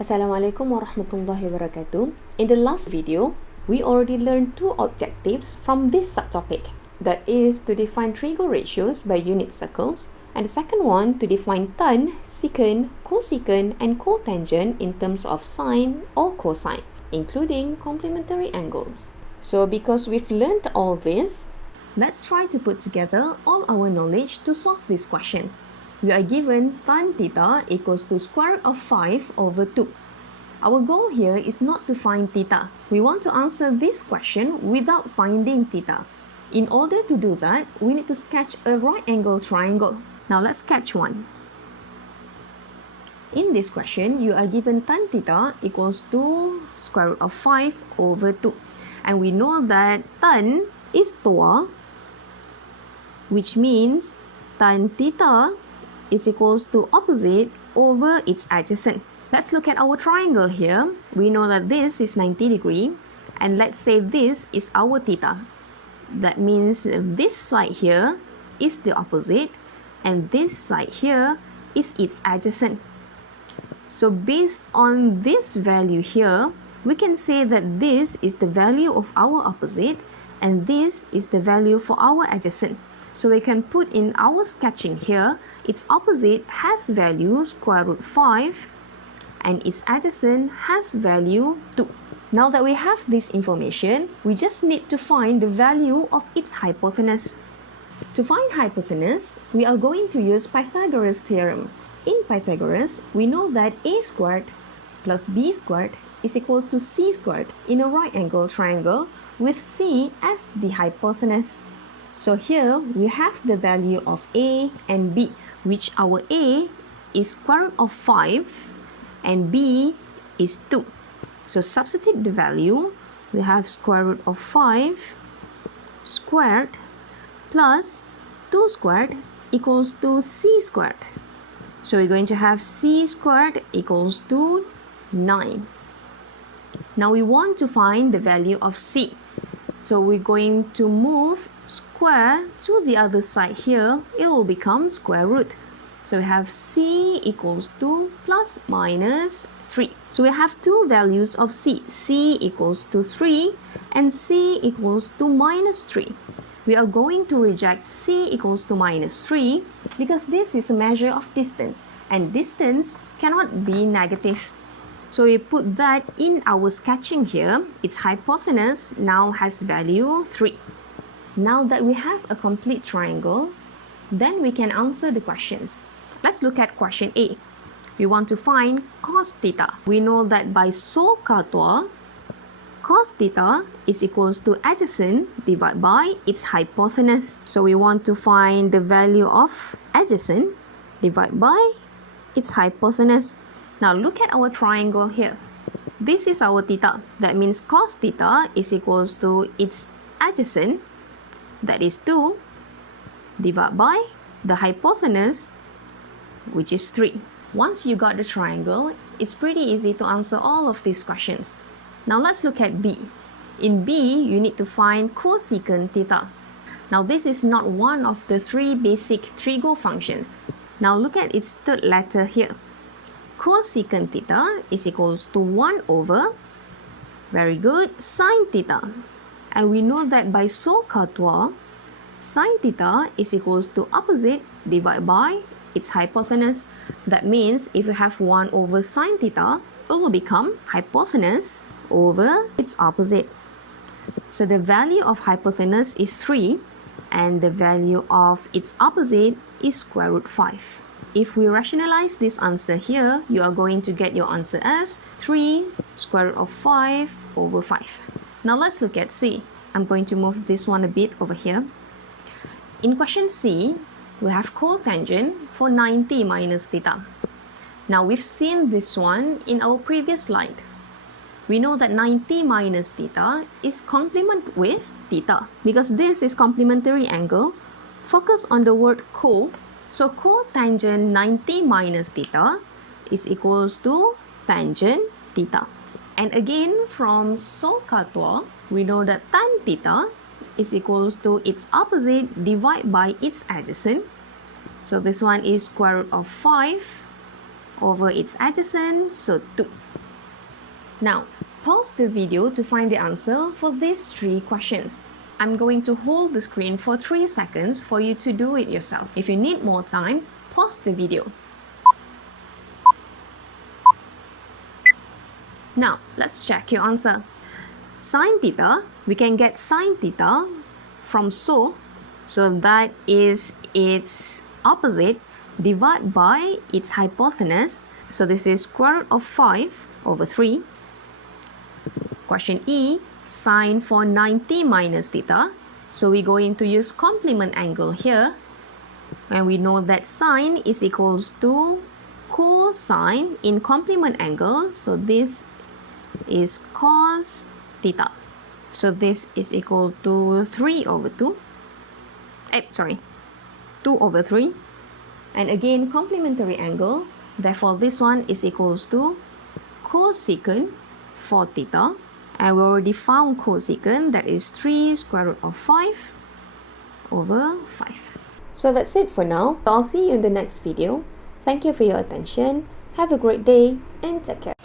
Assalamualaikum warahmatullahi wabarakatuh. In the last video, we already learned two objectives from this subtopic. That is to define trigo ratios by unit circles, and the second one to define tan, secant, cosecant, and cotangent in terms of sine or cosine, including complementary angles. So because we've learned all this, let's try to put together all our knowledge to solve this question. We are given tan theta equals to square root of 5 over 2. Our goal here is not to find theta. We want to answer this question without finding theta. In order to do that, we need to sketch a right angle triangle. Now let's sketch one. In this question, you are given tan theta equals to square root of 5 over 2. And we know that tan is tua, which means tan theta is equals to opposite over its adjacent. Let's look at our triangle here. We know that this is 90 degree, and let's say this is our theta. That means this side here is the opposite, and this side here is its adjacent. So based on this value here, we can say that this is the value of our opposite, and this is the value for our adjacent. So we can put in our sketching here, its opposite has value square root 5 and its adjacent has value 2. Now that we have this information, we just need to find the value of its hypotenuse. To find hypotenuse, we are going to use Pythagoras theorem. In Pythagoras, we know that a squared plus b squared is equals to c squared in a right angle triangle with c as the hypotenuse. So here we have the value of a and b, which our a is square root of 5 and b is 2. So substitute the value, we have square root of 5 squared plus 2 squared equals to c squared. So we're going to have c squared equals to 9. Now we want to find the value of c. So we're going to move square to the other side here. It will become square root. So we have c equals to plus minus 3. So we have two values of c. c equals to 3 and c equals to minus 3. We are going to reject c equals to minus 3 because this is a measure of distance, and distance cannot be negative. So we put that in our sketching here. Its hypotenuse now has value 3. Now that we have a complete triangle, then we can answer the questions. Let's look at question A. We want to find cos theta. We know that by SOHCAHTOA, cos theta is equals to adjacent divided by its hypotenuse. So we want to find the value of adjacent divided by its hypotenuse. Now look at our triangle here. This is our theta. That means cos theta is equals to its adjacent, that is 2, divided by the hypotenuse, which is 3. Once you got the triangle, it's pretty easy to answer all of these questions. Now let's look at B. In B, you need to find cosecant theta. Now this is not one of the 3 basic trigo functions. Now look at its third letter here. Cosecant theta is equals to 1 over, very good, sine theta. And we know that by SOHCAHTOA, sine theta is equals to opposite divided by its hypotenuse. That means if you have 1 over sine theta, it will become hypotenuse over its opposite. So the value of hypotenuse is 3 and the value of its opposite is square root 5. If we rationalize this answer here, you are going to get your answer as 3 square root of 5 over 5. Now let's look at C. I'm going to move this one a bit over here. In question C, we have cotangent for 90 minus theta. Now we've seen this one in our previous slide. We know that 90 minus theta is complement with theta. Because this is complementary angle, focus on the word co. So cotangent 90 minus theta is equals to tangent theta. And again, from SOHCAHTOA, we know that tan theta is equals to its opposite divided by its adjacent. So this one is square root of 5 over its adjacent, so 2. Now, pause the video to find the answer for these 3 questions. I'm going to hold the screen for 3 seconds for you to do it yourself. If you need more time, pause the video. Now, let's check your answer. Sin theta, we can get sin theta from so that is its opposite divided by its hypotenuse. So this is square root of 5 over 3. Question E, sine for 90 minus theta. So we're going to use complement angle here. And we know that sine is equals to cosine in complement angle. So this is cos theta. So this is equal to 3 over 2. 2 over 3. And again, complementary angle. Therefore, this one is equals to cosecant for theta. And we already found cosecant, that is 3 square root of 5 over 5. So that's it for now. I'll see you in the next video. Thank you for your attention. Have a great day and take care.